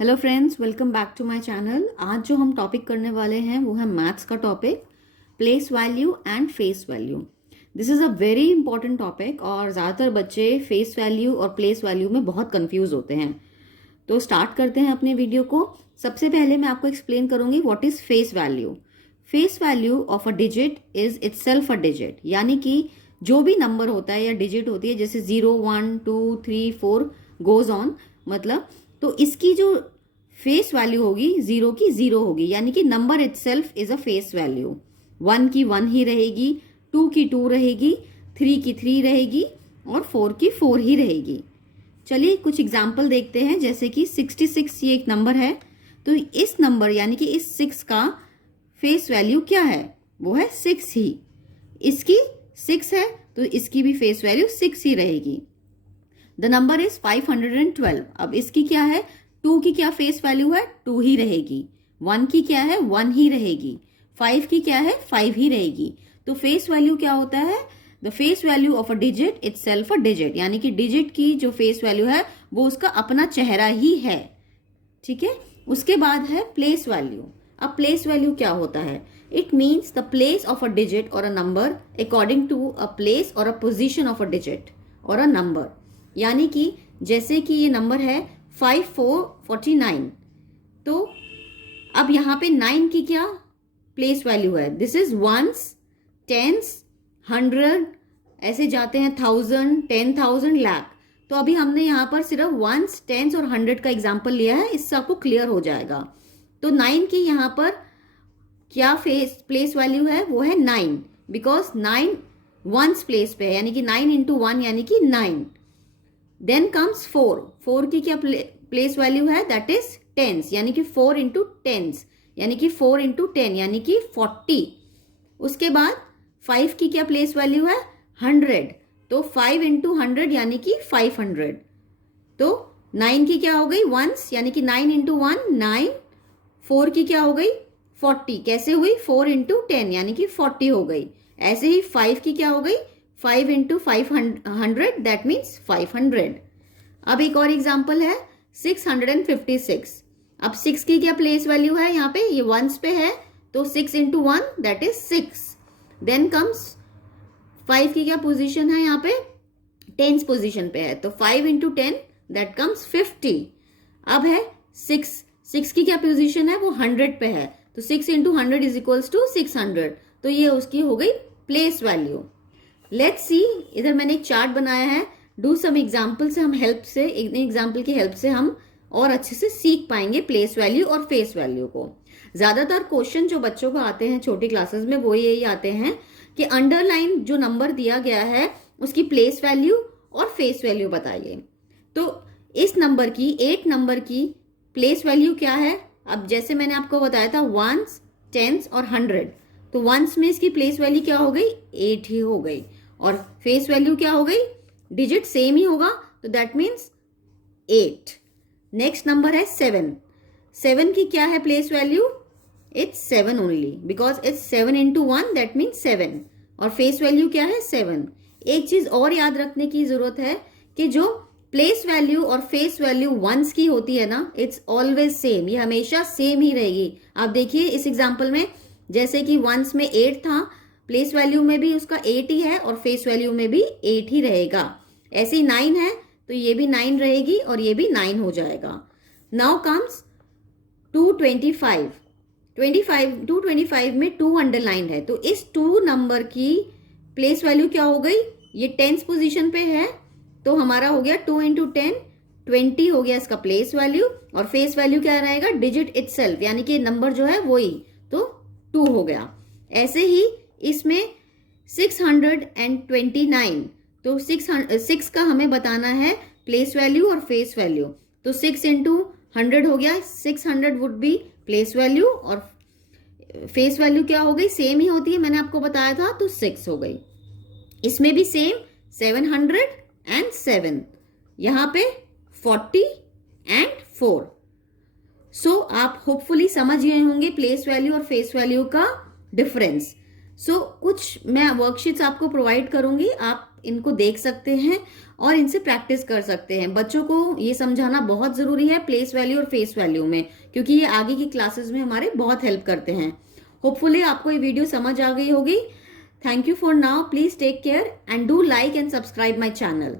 Hello friends, welcome back to my channel. आज जो हम टॉपिक करने वाले हैं वो है मैथ्स का topic, place value and face value. This is a very important topic और ज़्यादातर बच्चे फेस वैल्यू और प्लेस वैल्यू में बहुत कंफ्यूज होते हैं। तो स्टार्ट करते हैं अपने वीडियो को। सबसे पहले मैं आपको एक्सप्लेन करूंगी what is face value. Face value of a digit is itself a digit, यानी कि जो भी नंबर होता है या डिजिट होती है, जैसे 0, 1, 2, 3, 4 गोज ऑन, मतलब तो इसकी जो फेस वैल्यू होगी जीरो की जीरो होगी, यानी कि number itself is a face value. 1 की 1 ही रहेगी, 2 की 2 रहेगी, 3 की 3 रहेगी और 4 की 4 ही रहेगी। चलिए कुछ एग्जाम्पल देखते हैं। जैसे कि 66 ये एक नंबर है, तो इस नंबर यानी कि इस 6 का फेस वैल्यू क्या है? वो है 6 ही। इसकी 6 है तो इसकी भी फेस वैल्यू 6 ही रहेगी। The number is 512। अब इसकी क्या है? 2 की क्या फेस वैल्यू है? 2 ही रहेगी। 1 की क्या है? 1 ही रहेगी। 5 की क्या है? 5 ही रहेगी। तो फेस वैल्यू क्या होता है? The face value of a digit itself a digit, यानी कि डिजिट की जो फेस वैल्यू है वो उसका अपना चेहरा ही है। ठीक है। उसके बाद है प्लेस वैल्यू। अब प्लेस वैल्यू क्या होता है? It means the place of a digit or a number according to a place or a position of a digit or a number. यानी कि जैसे कि ये नंबर है 5449, तो अब यहाँ पे 9 की क्या प्लेस वैल्यू है? दिस इज वंस, टेंस, 100, ऐसे जाते हैं 1000, 10,000, लाख। तो अभी हमने यहाँ पर सिर्फ वंस, टेंस और 100 का एग्जाम्पल लिया है, इससे आपको क्लियर हो जाएगा। तो 9 की यहाँ पर क्या प्लेस वैल्यू है? वो है 9, बिकॉज 9 वंस प्लेस पे है, यानी कि 9 इंटू 1 यानी कि 9। देन कम्स 4 की क्या प्लेस वैल्यू है? दैट इज टेंस, यानी कि 4 इंटू टेंस, यानी कि 4 इंटू 10 यानी कि 40। उसके बाद 5 की क्या प्लेस वैल्यू है? 100, तो 5 इंटू 100 यानी कि 500। तो 9 की क्या हो गई? वंस, यानी कि 9 इंटू 1 9। 4 की क्या हो गई? 40, कैसे हुई? 4 इंटू 10 यानी कि 40 हो गई। ऐसे ही 5 की क्या हो गई? 5 इंटू 500, दैट मीन्स 500। अब एक और एग्जाम्पल है 656। अब 6 की क्या प्लेस वैल्यू है? यहाँ पे ये वंस पे है, तो 6 into 1 that is 6। Then comes 5 की क्या पोजीशन है? यहाँ पे टेंस पोजीशन पे है, तो 5 इंटू 10 दैट कम्स 50। अब है 6 की क्या पोजीशन है? वो 100 पे है, तो 6 इंटू 100 इज इक्वल्स टू 600। तो ये उसकी हो गई प्लेस वैल्यू। लेट्स सी, इधर मैंने एक चार्ट बनाया है। डू सम एग्जाम्पल से हम एग्जाम्पल की हेल्प से हम और अच्छे से सीख पाएंगे प्लेस वैल्यू और फेस वैल्यू को। ज्यादातर क्वेश्चन जो बच्चों को आते हैं छोटी क्लासेस में वो यही आते हैं कि अंडरलाइन जो नंबर दिया गया है उसकी प्लेस वैल्यू और फेस वैल्यू बताइए। तो इस नंबर की 8 नंबर की प्लेस वैल्यू क्या है? अब जैसे मैंने आपको बताया था वंस, टेंस और 100, तो वंस में इसकी प्लेस वैल्यू क्या हो गई? 8 ही हो गई। और फेस वैल्यू क्या हो गई? डिजिट सेम ही होगा, तो दैट मीन्स 8। नेक्स्ट नंबर है 7। 7 की क्या है place value? It's 7 only, because it's 7 into 1 that means 7। और फेस वैल्यू क्या है? 7। एक चीज और याद रखने की जरूरत है कि जो प्लेस वैल्यू और फेस वैल्यू वंस की होती है ना, इट्स ऑलवेज सेम, ये हमेशा सेम ही रहेगी। आप देखिए इस एग्जाम्पल में, जैसे कि वंस में 8 था, प्लेस वैल्यू में भी उसका 8 ही है और फेस वैल्यू में भी 8 ही रहेगा। ऐसे ही 9 है तो ये भी 9 रहेगी और ये भी 9 हो जाएगा। Now comes 225। 225 में 2 अंडरलाइन है, तो इस 2 नंबर की प्लेस वैल्यू क्या हो गई? ये टेंस पोजीशन पे है, तो हमारा हो गया 2 इंटू 10, 20 हो गया इसका प्लेस वैल्यू। और फेस वैल्यू क्या रहेगा? डिजिट इटसेल्फ, यानी कि नंबर जो है वही, तो 2 हो गया। ऐसे ही इसमें 629, तो 6 का हमें बताना है प्लेस वैल्यू और फेस वैल्यू। तो 6 इंटू 100 हो गया, 600 वुड बी प्लेस वैल्यू, और फेस वैल्यू क्या हो गई? सेम ही होती है, मैंने आपको बताया था, तो 6 हो गई। इसमें भी सेम 707, यहां पे 40 एंड 4। सो आप होपफुली समझ गए होंगे प्लेस वैल्यू और फेस वैल्यू का डिफरेंस। सो कुछ मैं वर्कशीट्स आपको प्रोवाइड करूंगी, आप इनको देख सकते हैं और इनसे प्रैक्टिस कर सकते हैं। बच्चों को ये समझाना बहुत ज़रूरी है प्लेस वैल्यू और फेस वैल्यू में, क्योंकि ये आगे की क्लासेस में हमारे बहुत हेल्प करते हैं। होपफुली आपको ये वीडियो समझ आ गई होगी। Thank you for now. Please take care and do like and subscribe my channel.